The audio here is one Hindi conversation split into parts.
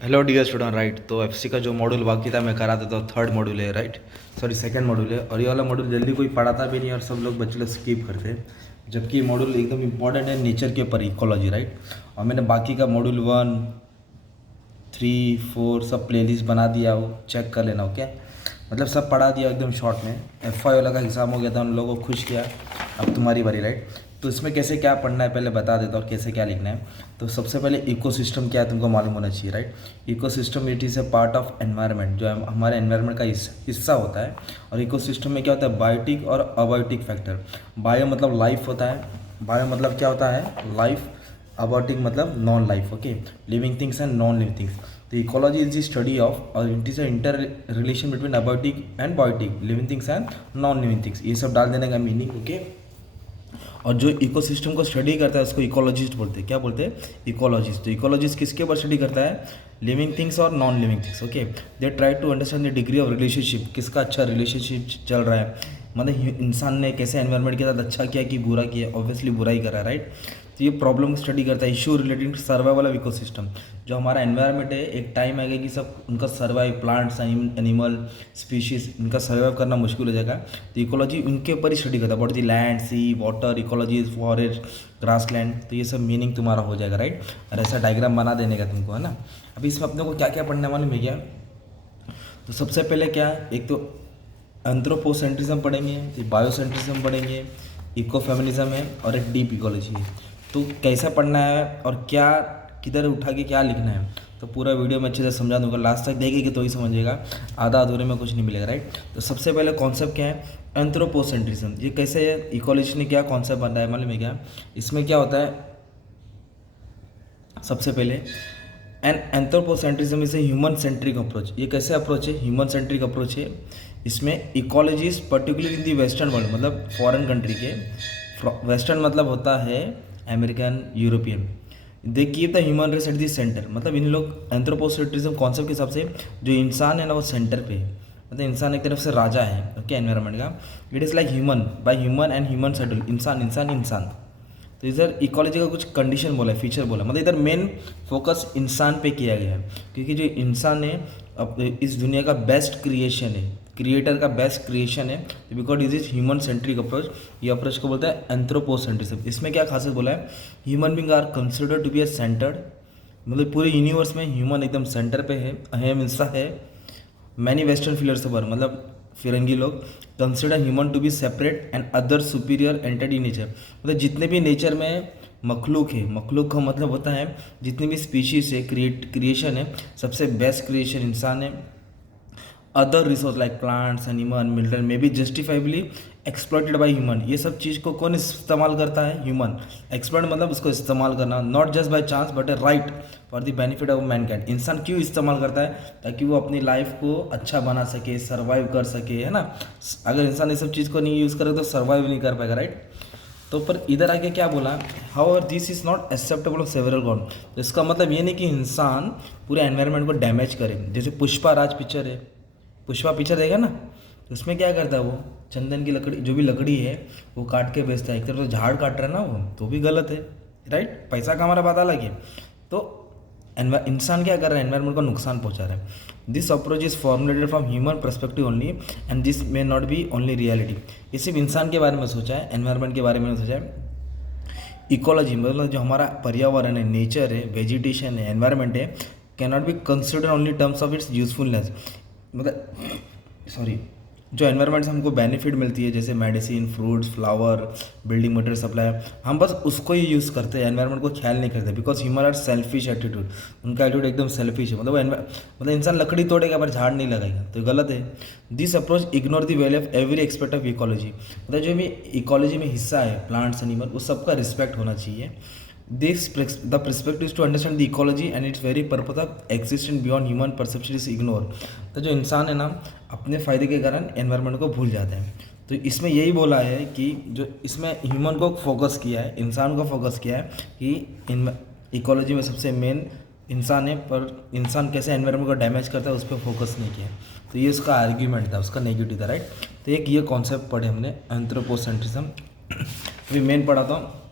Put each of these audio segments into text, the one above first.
Hello dear student right. तो एफसी का जो मॉड्यूल बाकी था मैं करा देता हूँ। थर्ड मॉड्यूल है राइट, सॉरी सेकंड मॉड्यूल है। और ये वाला मॉड्यूल जल्दी कोई पढ़ाता भी नहीं और सब लोग बच्चे लोग स्किप करते हैं, जबकि ये मॉड्यूल एकदम इंपॉर्टेंट है नेचर के ऊपर, इकोलॉजी राइट। और मैंने बाकी का मॉड्यूल 1, 3, 4 सब प्लेलिस्ट बना दिया, वो चेक कर लेना ओके। मतलब सब पढ़ा दिया एकदम शॉर्ट में। एफ वाला का एग्ज़ाम हो गया था, उन लोगों को खुश किया। अब तुम्हारी बारी राइट। तो इसमें कैसे क्या पढ़ना है पहले बता देता हूँ और कैसे क्या लिखना है। तो सबसे पहले इकोसिस्टम क्या है तुमको मालूम होना चाहिए right. Ecosystem it is a part of environment, जो हमारे एनवायरनमेंट का हिस्सा होता है। और इकोसिस्टम में क्या होता है, बायोटिक और अबायोटिक फैक्टर। बायो मतलब लाइफ होता है, बायो मतलब क्या होता है लाइफ, अबायोटिक मतलब non life okay, living things and non living things. तो ecology is the study of और it is a inter relation between abiotic and biotic, living things and non living things, ये सब डाल देने का मीनिंग ओके। और जो इकोसिस्टम को स्टडी करता है उसको इकोलॉजिस्ट बोलते हैं। क्या बोलते हैं, इकोलॉजिस्ट। तो इकोलॉजिस्ट किसके ऊपर स्टडी करता है, लिविंग थिंग्स और non living things okay. They try to understand the degree of relationship, किसका अच्छा रिलेशनशिप चल रहा है, मतलब इंसान ने कैसे एनवायरनमेंट के साथ अच्छा किया कि बुरा किया, ऑब्वियसली बुरा ही कर रहा है राइट। तो ये प्रॉब्लम स्टडी करता है, issue relating to survival of ecosystem. जो हमारा एनवायरनमेंट है, एक टाइम आएगा कि सब उनका सर्वाइव, प्लांट्स एनिमल स्पीशीज, इनका सर्वाइव करना मुश्किल हो जाएगा। तो इकोलॉजी उनके ऊपर ही स्टडी करता है, but the land sea water ecology, forest grassland. तो ये सब मीनिंग तुम्हारा हो जाएगा राइट। और ऐसा डायग्राम बना देने का तुमको है ना। अभी इसमें अपने को क्या क्या पढ़ने वाले में क्या, तो सबसे पहले क्या, एक तो एंथ्रोपोसेंट्रिज्म पढ़ेंगे, बायोसेंट्रिज्म पढ़ेंगे, इको फेमिनिज्म है और एक डीप इकोलॉजी है। तो कैसा पढ़ना है और क्या किधर उठा के क्या लिखना है, तो पूरा वीडियो में अच्छे से समझा दूंगा। लास्ट तक देखेंगे तो ही समझिएगा, आधा अधूरे में कुछ नहीं मिलेगा राइट। तो सबसे पहले कॉन्सेप्ट क्या है, एंथ्रोपोसेंट्रिज्म। ये कैसे है, इकोलॉजी ने क्या कॉन्सेप्ट बनाया है मालूम है क्या। इसमें क्या होता है, सबसे पहले an anthropocentrism is a human centric approach. ये कैसे अप्रोच है, ह्यूमन सेंट्रिक अप्रोच है। इसमें ecologies particular in the western world, मतलब फॉरेन कंट्री के, वेस्टर्न मतलब होता है American European, they keep the human race at the centre. मतलब इन लोग एंथ्रोपोसेंट्रिज्म कॉन्सेप्ट के हिसाब से जो इंसान है ना वो सेंटर पे है, मतलब इंसान एक तरफ से राजा है ओके एनवायरनमेंट का। It is like human by human and human settle, इंसान इंसान इंसान। तो इधर इकोलॉजी का कुछ कंडीशन बोला है, फीचर बोला, मतलब इधर मेन फोकस इंसान पे किया गया है, क्योंकि जो इंसान है अब इस दुनिया का बेस्ट क्रिएशन है, क्रिएटर का बेस्ट क्रिएशन है, because is is human centric approach. ये अप्रोच को बोलता है एंथ्रोपोसेंट्रिज्म। इसमें क्या खासियत बोला है, human being are considered to be a centred, मतलब पूरे यूनिवर्स में ह्यूमन एकदम सेंटर पे है, अहम हिस्सा है। मैनी वेस्टर्न फिलोसफर मतलब फिरंगी लोग consider human to be separate and other superior entity nature, मतलब जितने भी नेचर में मखलूक है, मखलूक का मतलब होता है जितनी भी स्पीशीज है, क्रिएशन है, सबसे बेस्ट क्रिएशन इंसान है। Other resource like plants animal mineral में बी जस्टिफाइबली एक्सप्लॉइटेड बाय ह्यूमन। ये सब चीज़ को कौन इस्तेमाल करता है, ह्यूमन। एक्सप्लॉइट मतलब उसको इस्तेमाल करना, not just by chance but A right for the benefit of Mankind. इंसान क्यों इस्तेमाल करता है, ताकि वो अपनी लाइफ को अच्छा बना सके, सर्वाइव कर सके, है ना। अगर इंसान इस सब चीज़ को नहीं यूज़ करे तो सर्वाइव नहीं कर पाएगा राइट। तो पर इधर आके क्या बोला, how this is not acceptable of several ground. तो इसका मतलब ये नहीं कि इंसान पूरे एनवायरनमेंट को डैमेज करे। जैसे पुष्पा राज पिक्चर है, पुष्पा पिक्चर देगा ना, तो उसमें क्या करता है वो, चंदन की लकड़ी, जो भी लकड़ी है वो काट के बेचता है। एक तरफ तो झाड़ काट रहा है ना वो, तो भी गलत है राइट, पैसा कमा रहा बात अलग है। तो इंसान क्या कर रहा है, एनवायरनमेंट को नुकसान पहुंचा रहा है। This approach is formulated from human perspective only and this may not be only reality. ये सिर्फ इंसान के बारे में सोचा है, एनवायरनमेंट के बारे में सोचा है। इकोलॉजी मतलब जो हमारा पर्यावरण है, नेचर है, वेजिटेशन है, एनवायरनमेंट है, can not be consider only terms of its usefulness. मतलब सॉरी, जो एनवायरनमेंट से हमको बेनिफिट मिलती है जैसे medicine, fruits, flower, building material supply, हम बस उसको ही यूज़ करते हैं, एनवायरनमेंट को ख्याल नहीं करते। Because human are selfish attitude, उनका एटीट्यूड एकदम सेल्फिश है। मतलब इंसान लकड़ी तोड़ेगा पर झाड़ नहीं लगाएगा, तो गलत है। This approach ignore the value of every expect of ecology, मतलब जो भी इकोलॉजी में हिस्सा है, प्लांट्स एनिमल, वो सबका रिस्पेक्ट होना चाहिए। The perspective is to understand the ecology and its very purpose of existence beyond human perception is ignore। तो जो इंसान है ना अपने फ़ायदे के कारण एनवायरनमेंट को भूल जाते हैं। तो इसमें यही बोला है कि जो इसमें ह्यूमन को फोकस किया है, इंसान को फोकस किया है कि इन इकोलॉजी में सबसे मेन इंसान है, पर इंसान कैसे एनवायरनमेंट को डैमेज करता है उस पर फोकस नहीं किया। तो ये उसका आर्ग्यूमेंट था, उसका नेगेटिव था राइट। तो एक ये कॉन्सेप्ट पढ़े हमने एंथ्रोपोसेंट्रिज्म। अभी मेन पढ़ा था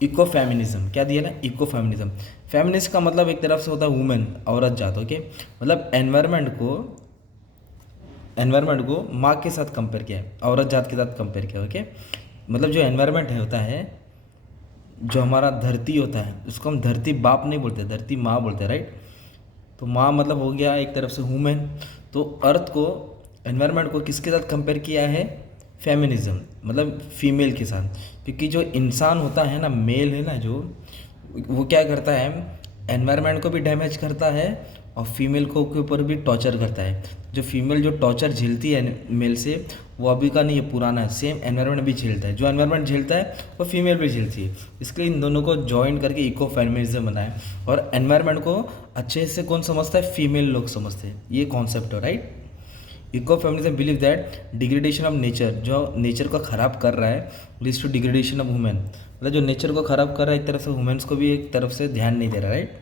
इको फेमिनिज्म, क्या दिया ना, इको फेमिनिज्म। फेमिनिस्ट का मतलब एक तरफ से होता है वुमेन, औरत जात, ओके, मतलब एनवायरनमेंट को माँ के साथ कंपेयर किया है, औरत जात के साथ कंपेयर किया, ओके। मतलब जो एनवायरनमेंट है होता है, जो हमारा धरती होता है, उसको हम धरती बाप नहीं बोलते, धरती माँ बोलते हैं, राइट। तो माँ मतलब हो गया एक तरफ से वुमेन। तो अर्थ को, एनवायरनमेंट को किसके साथ कंपेयर किया है, फेमिनिज्म, मतलब फीमेल के साथ। क्योंकि जो इंसान होता है ना, मेल है ना जो, वो क्या करता है, एनवायरनमेंट को भी डैमेज करता है और फीमेल को के ऊपर भी टॉर्चर करता है। जो फीमेल जो टॉर्चर झेलती है मेल से, वो अभी का नहीं है, पुराना है, सेम एनवायरनमेंट भी झेलता है। जो एनवायरनमेंट झेलता है वो फीमेल भी झेलती है। इसके लिए इन दोनों को जॉइन करके इको फेमिनिज्म बनाए। और एनवायरनमेंट को अच्छे से कौन समझता है, फीमेल लोग समझते हैं, ये कॉन्सेप्ट है, right. Eco feminism believe that degradation of nature, जो नेचर को ख़राब कर रहा है, leads to degradation of women. मतलब जो नेचर को ख़राब कर रहा है एक तरफ से, वुमेन्स को भी एक तरफ से ध्यान नहीं दे रहा, right.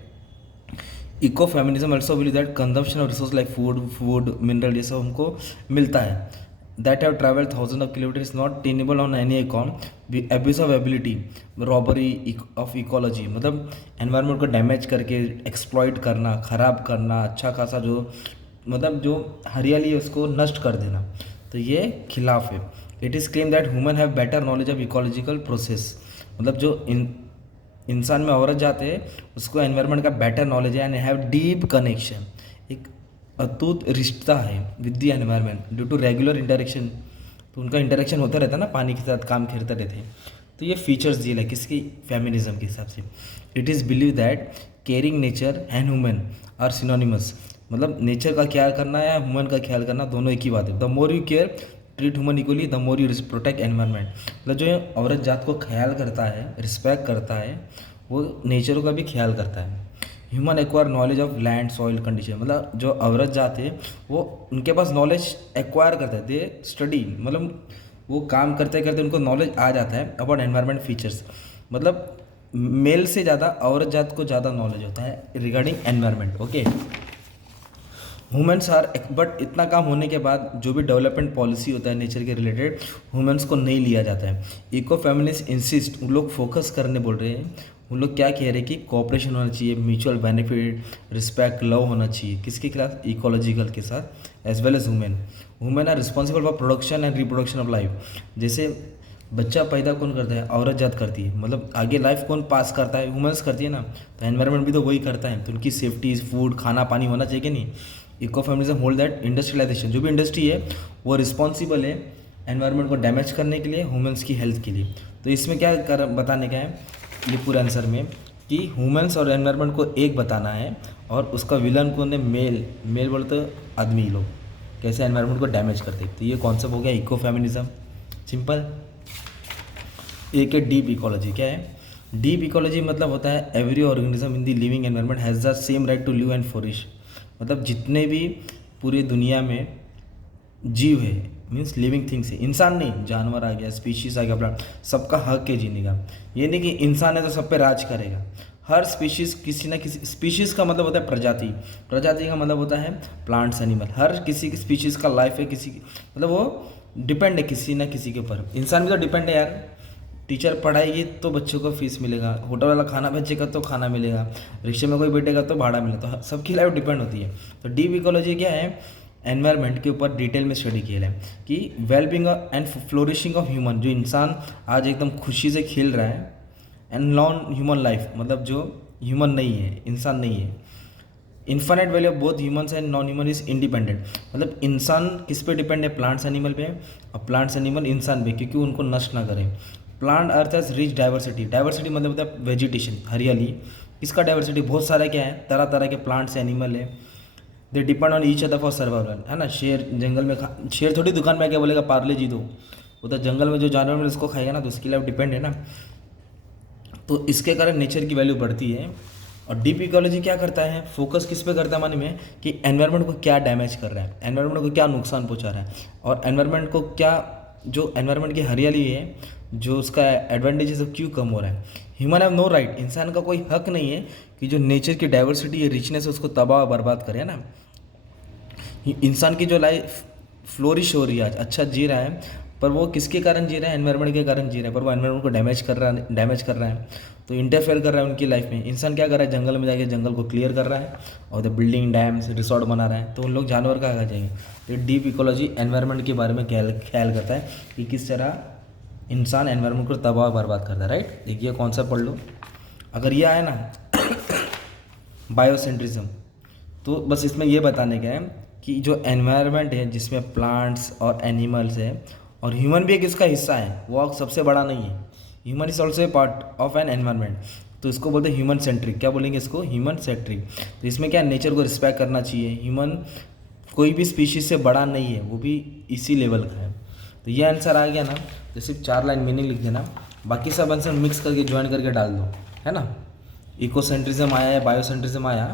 Eco feminism also believe that consumption of resource like food mineral, ये सब हमको मिलता है, that have travel thousand of kilometre is not tenable on any account, abuse of ability, robbery of ecology. मतलब एनवायरनमेंट को डैमेज करके एक्सप्लॉइट करना, ख़राब करना, अच्छा खासा जो मतलब जो हरियाली है उसको नष्ट कर देना, तो ये खिलाफ है। It is claim that human have better knowledge of ecological process. मतलब जो इंसान में औरत जाते हैं उसको एनवायरनमेंट का बेटर नॉलेज है एंड हैव डीप कनेक्शन, एक अटूट रिश्ता है with the environment due to regular interaction. तो उनका इंटरेक्शन होता रहता है ना, पानी के साथ काम खेलते रहते हैं। तो ये फीचर्स दिए है किसकी, फेमिनिज्म के हिसाब से। It is believe that caring nature and human are synonymous. मतलब नेचर का ख्याल करना या ह्यूमन का ख्याल करना दोनों एक ही बात है। The more you care treat human equally, the more you protect environment. मतलब जो औरत जात को ख्याल करता है, रिस्पेक्ट करता है, वो नेचर का भी ख्याल करता है। Human acquire knowledge of land soil condition. मतलब जो औरत जात है वो उनके पास नॉलेज एक्वायर करता है, दे स्टडी, मतलब वो काम करते करते उनको नॉलेज आ जाता है अबाउट एनवायरनमेंट फीचर्स। मतलब मेल से ज़्यादा औरत जात को ज़्यादा नॉलेज होता है regarding environment, okay. Womens are, but इतना काम होने के बाद जो भी डेवलपमेंट पॉलिसी होता है नेचर के रिलेटेड, वुमेन्स को नहीं लिया जाता है। इको फेमिनिस्ट इंसिस्ट, उन लोग फोकस करने बोल रहे हैं, उन लोग क्या कह रहे हैं कि कोऑपरेशन होना चाहिए, म्यूचुअल बेनिफिट, रिस्पेक्ट, लव होना चाहिए, किसके खिलाफ, इकोलॉजिकल के साथ, as well as women are responsible for production and reproduction of life. जैसे बच्चा पैदा कौन करता है, औरत जात करती है, मतलब आगे लाइफ कौन पास करता है, वुमेन्स करती है ना। तो एनवायरनमेंट भी तो वही करता है, तो उनकी सेफ्टी, फूड, खाना पानी होना चाहिए कि नहीं। Eco feminism hold that industrialisation, जो भी इंडस्ट्री है वो रिस्पॉन्सिबल है एनवायरनमेंट को डैमेज करने के लिए, ह्यूमन्स की हेल्थ के लिए। तो इसमें क्या बताने का है ये पूरे आंसर में, कि ह्यूमन्स और एनवायरनमेंट को एक बताना है, और उसका विलन कौन है, मेल बोलते आदमी लोग कैसे एनवायरनमेंट को डैमेज करते। तो ये कॉन्सेप्ट हो गया इको फेमिनिज्म, सिंपल। एक है डीप इकोलॉजी, क्या है डीप इकोलॉजी, मतलब होता है every organism in the living environment has the same right to live and flourish. मतलब जितने भी पूरी दुनिया में जीव है, मीन्स लिविंग थिंग्स है, इंसान नहीं, जानवर आ गया, स्पीशीज़ आ गया, प्लांट, सबका हक है जीने का। ये नहीं कि इंसान है तो सब पे राज करेगा। हर स्पीशीज़, किसी ना किसी स्पीशीज़ का मतलब होता है प्रजाति, प्रजाति का मतलब होता है प्लांट्स, एनिमल, हर किसी की स्पीशीज़ का लाइफ है, किसी की मतलब वो डिपेंड है किसी ना किसी के ऊपर। इंसान भी तो डिपेंड है यार, टीचर पढ़ाएगी तो बच्चों को फीस मिलेगा, होटल वाला खाना भेजेगा तो खाना मिलेगा, रिक्शे में कोई बैठेगा तो भाड़ा मिलेगा, तो सबकी लाइफ डिपेंड होती है। तो डीप इकोलॉजी क्या है, एनवायरनमेंट के ऊपर डिटेल में स्टडी किया है कि wellbeing and flourishing of human, जो इंसान आज एकदम खुशी से खेल रहा है, एंड नॉन ह्यूमन लाइफ, मतलब जो ह्यूमन नहीं है, इंसान नहीं है। Infinite value of both humans and non human is independent. मतलब इंसान किस पे डिपेंड है, प्लांट्स एनिमल पे, और प्लांट्स एनिमल इंसान पे, क्योंकि उनको नष्ट ना करें। Plant earth has rich diversity, diversity मतलब होता है वेजिटेशन, हरियाली। इसका डाइवर्सिटी बहुत सारे क्या है, तरह तरह के प्लांट्स एनिमल है, they depend on each other for survival, है ना। शेर जंगल में शेर थोड़ी दुकान में आके बोलेगा पार्ले जी दो, वो तो जंगल में जो जानवर में उसको खाएगा ना, तो उसकी लाइफ डिपेंड है ना। तो इसके कारण नेचर की वैल्यू बढ़ती है। और डीप इकोलॉजी क्या करता है, फोकस किस पे करता है माने में, कि एनवायरनमेंट को क्या डैमेज कर रहा है, एनवायरनमेंट को क्या नुकसान पहुंचा रहा है, और एनवायरनमेंट को क्या, जो एनवायरनमेंट की हरियाली है, जो उसका एडवांटेज है, सब क्यों कम हो रहा है। ह्यूमन हैव नो राइट, इंसान का कोई हक नहीं है कि जो नेचर की डाइवर्सिटी है, रिचनेस है, उसको तबाह बर्बाद करे, है ना। इंसान की जो लाइफ फ्लोरिश हो रही है आज, अच्छा जी रहा है, पर वो किसके कारण जी रहे हैं, एनवायरनमेंट के कारण जी रहे हैं, पर वो एनवायरनमेंट को डैमेज कर रहा है, तो इंटरफेयर कर रहा है उनकी लाइफ में। इंसान क्या कर रहा है, जंगल में जाके जंगल को क्लियर कर रहा है और द बिल्डिंग डैम्स रिसोर्ट बना रहा है, तो उन लोग जानवर कहाँ जाएंगे। तो डीप इकोलॉजी एनवायरनमेंट के बारे में ख्याल करता है कि किस तरह इंसान एनवायरनमेंट को तबाह बर्बाद करता है, राइट। एक ये कॉन्सेप्ट पढ़ लो। अगर ये आया ना बायोसेंट्रिज्म, तो बस इसमें ये बताने का है कि जो एनवायरनमेंट है जिसमें प्लांट्स और एनिमल्स है और ह्यूमन भी एक इसका हिस्सा है, वो सबसे बड़ा नहीं है। Human is also a part of an environment, तो इसको बोलते हैं ह्यूमन सेंट्रिक। क्या बोलेंगे इसको, ह्यूमन सेंट्रिक। तो इसमें क्या, नेचर को रिस्पेक्ट करना चाहिए। ह्यूमन कोई भी स्पीशीज से बड़ा नहीं है, वो भी इसी लेवल का है। तो ये आंसर आ गया ना, तो सिर्फ 4 लाइन मीनिंग लिख देना, बाकी सब आंसर मिक्स करके ज्वाइन करके डाल दो, है ना। इकोसेंट्रिज्म आया है, बायोसेंट्रिज्म आया,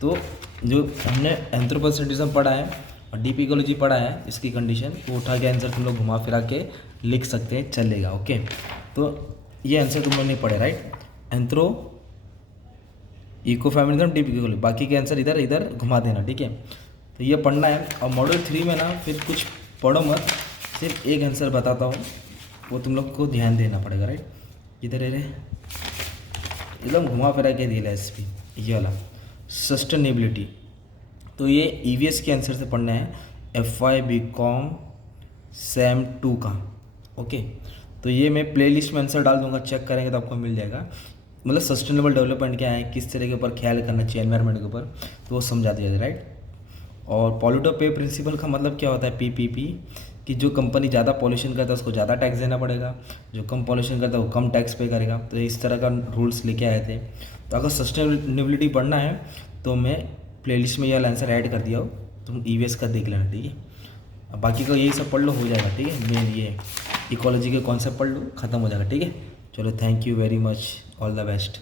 तो जो हमने एंथ्रोपोसेंट्रिज्म पढ़ा है और डीप इकोलॉजी पढ़ा है, इसकी कंडीशन वो उठा के आंसर तुम लोग घुमा फिरा के लिख सकते हैं, चलेगा। ओके, तो ये आंसर तुम लोग नहीं पढ़े, right. Anthro, eco feminism, deep ecology, बाकी के आंसर इधर इधर घुमा देना, ठीक है। तो ये पढ़ना है। और मॉड्यूल 3 में ना फिर कुछ पढ़ो मत, सिर्फ एक आंसर बताता हूँ, वो तुम लोग को ध्यान देना पड़ेगा, राइट। इधर है, एकदम घुमा फिरा के दिया है इस पर, ये वाला सस्टेनेबिलिटी। तो ये ईवीएस के आंसर से पढ़ना है, FY BCom SEM 2 का। ओके, तो ये मैं प्लेलिस्ट में आंसर डाल दूंगा, चेक करेंगे तो आपको मिल जाएगा। मतलब सस्टेनेबल डेवलपमेंट क्या है, किस तरह के ऊपर ख्याल करना चाहिए एनवायरनमेंट के ऊपर, तो वो समझा दिया जाए, राइट। और पॉल्यूटर पे प्रिंसिपल का मतलब क्या होता है, PPP, कि जो कंपनी ज़्यादा पॉल्यूशन करता है उसको ज़्यादा टैक्स देना पड़ेगा, जो कम पॉल्यूशन करता है वो कम टैक्स पे करेगा। तो इस तरह का रूल्स लेके आए थे। तो अगर सस्टेनेबिलिटी पढ़ना है तो मैं प्लेलिस्ट में यह आंसर ऐड कर दिया हो, तुम EVS का देख लेना, ठीक है। अब बाकी का यही सब पढ़ लो, हो जाएगा, ठीक है। मेन ये इकोलॉजी के कॉन्सेप्ट पढ़ लो, ख़त्म हो जाएगा, ठीक है। चलो, thank you very much, all the best.